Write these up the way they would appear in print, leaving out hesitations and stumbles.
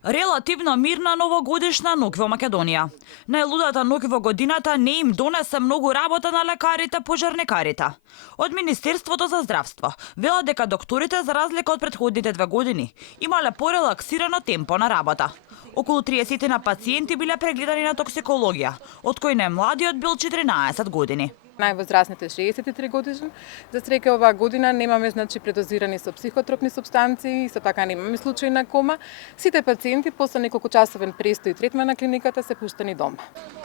Релативно мирна новогодишна ноќ во Македонија. Најлудата ноќ во годината не им донесе многу работа на лекарите пожарникарите. Од Министерството за здравство велат дека докторите, за разлика од претходните 2 години, имале порелаксирано темпо на работа. Околу 30 на пациенти биле прегледани на токсикологија, од кои најмладиот бил 14 години. Највозрастните 63 годишни. За среќа оваа година немаме предозирани со психотропни супстанции, исто така немаме случаи на кома. Сите пациенти после неколку часовен престој и третман на клиниката се пуштени дома.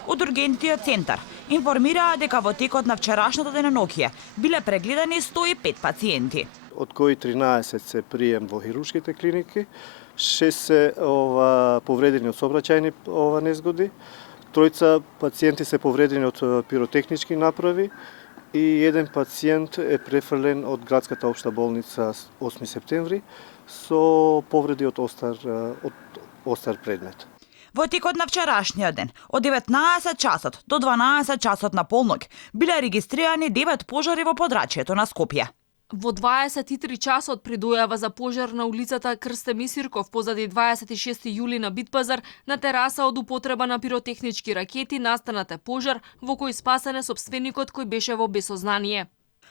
Од ургентниот центар информираа дека во текот на вчерашното деноноќие биле прегледани 105 пациенти. Од кои 13 се прием во хируршките клиники, 6 се повредени од сообраќајни незгоди, тројца пациенти се повредени од пиротехнички направи и еден пациент е префрлен од градската општа болница 8 септември со повреди од остар предмет. Во текот на вчерашниот ден, од 19 часот до 12 часот на полноќ, биле регистрирани 9 пожари во подрачјето на Скопје. Во 23 часот при дојава за пожар на улицата Крсте Мисирков позади 26 јули на Битпазар, на тераса од употреба на пиротехнички ракети настанате пожар во кој спасен е сопственикот кој беше во безсознание.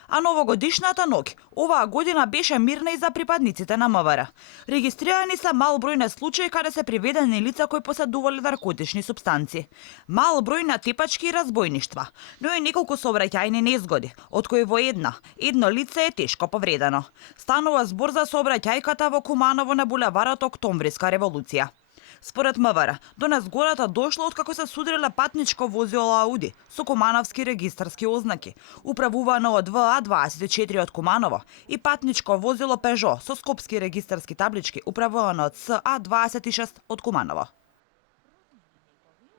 А новогодишната ноќ оваа година беше мирна и за припадниците на МВР. Регистрирани се мал број на случаи каде се приведени лица кои поседувале наркотични супстанци. Мал број на тепачки и разбојништва, но и неколку сообраќајни незгоди, од кои во едно лице е тешко повредено. Станува збор за сообраќајката во Куманово на булеварот Октомвриска револуција. Според МВР, до незгодата дошло откако се судриле патничко возило Ауди со кумановски регистарски ознаки, управувано од ВА24 од Куманово, и патничко возило Пежо со скопски регистарски таблички, управувано од СА26 од Куманово.